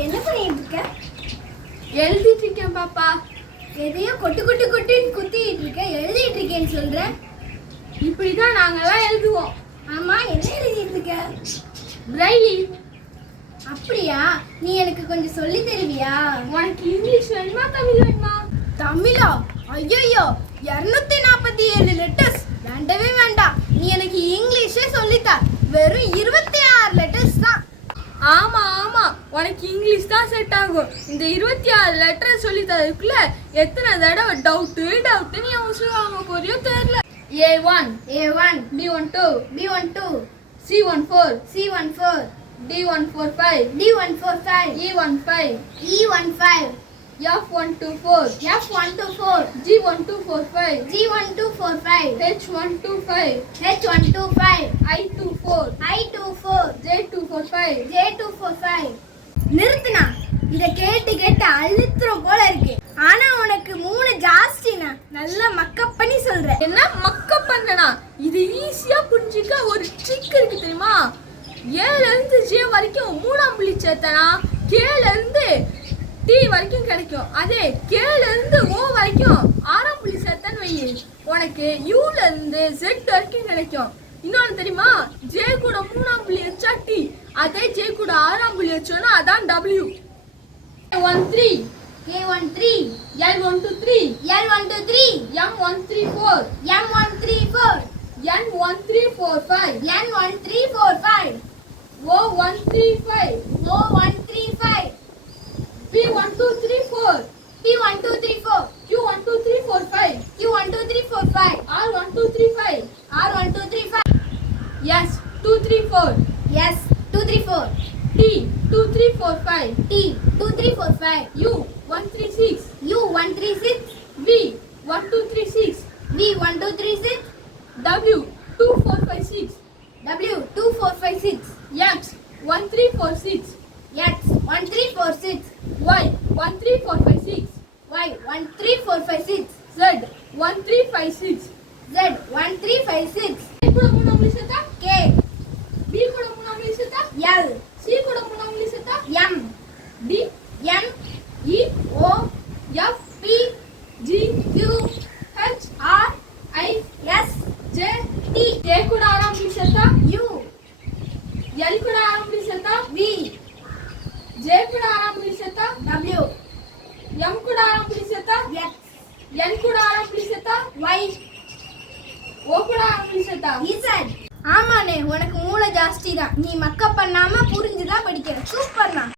என்ன பண்ணிட்டு இருக்க? எழுதிட்டு இருக்கேன் பாப்பா. எதையோ கொட்டுன்னு குத்திட்டு இருக்க. எழுதிட்டு இருக்கேன்னு சொல்ற. இப்படிதான் நாங்கெல்லாம் எழுதுவோம். ஆமா, என்ன எழுதிட்டு இருக்க? பிரைலி. அப்படியா? நீ எனக்கு கொஞ்சம் சொல்லி தருவியா? உனக்கு இங்கிலீஷ் வேணுமா தமிழ் வேணுமா? தமிழா? ஐயோ, 247 லெட்டர்ஸ் வேண்டவே வேண்டாம். நீ எனக்கு இங்கிலீஷே சொல்லித்தா. வெறும் 26 லெட்டர்ஸ் தான். ஆமா உனக்கு இங்கிலீஷ் தான் செட் ஆகும். இந்த 26 லெட்டர் சொல்லி தரதுக்குள்ள எத்தனை தடவை டவுட்டு நீ அவங்க சொல்லுவாங்க போறியோ தெரியல. A1 B12 C14 D145 E15 F124 G1245 H125 I24 J245. நிறுத்துனா. இத கேட்டு அழுத்துறோம் போல இருக்கு. ஆனா உனக்கு 3 ஜாஸ்தினா நல்லா மக்கப் பண்ணி சொல்ற. என்ன மக்கப் பண்ணனா? இது ஈஸியா புரிஞ்சிக்க ஒரு ட்ரிக் இருக்கு தெரியுமா? ஏல இருந்து J வரைக்கும் மூணாம் புள்ளி சேர்த்தனா கேல இருந்து T வரைக்கும் கிடைக்கும். அதே கேல இருந்து O வரைக்கும் ஆறாம் புள்ளி சேர்த்தன்னு வை, உனக்கு Uல இருந்து Z வரைக்கும் கிடைக்கும். இன்னொன்னு தெரியுமா? J கூட மூணாம் புள்ளி வச்சா T, அதே J கூட ஆறாம் புள்ளி வச்சோன்னா அதான் W. A13 L123 M134 N1345 O135 P1234 Q12345 R12335 S234 T2345 U136 V1236 W2456 X1346 Y13456 Z1356 A கூட மூணாம் புள்ளி சேர்த்தா K, B கூட மூணாம் புள்ளி சேர்த்தா L, C கூட மூணாம் புள்ளி சேர்த்தா M, D, N, E, O, F, P, G, Q, H, R, I, S, J, T, J கூட ஆறாம் புள்ளி சேர்த்தா U, L கூட ஆறாம் புள்ளி சேர்த்தா V, J கூட ஆறாம் புள்ளி சேர்த்தா W, M கூட ஆறாம் புள்ளி சேர்த்தா X, N கூட ஆறாம் புள்ளி சேர்த்தா Y, O கூட ஆறாம் புள்ளி சேர்த்தா Z. ஆமாண்ணே, உனக்கு மூளை ஜாஸ்தி தான். நீ மக்கப் பண்ணாம புரிஞ்சுதான் படிக்கிற. சூப்பர்.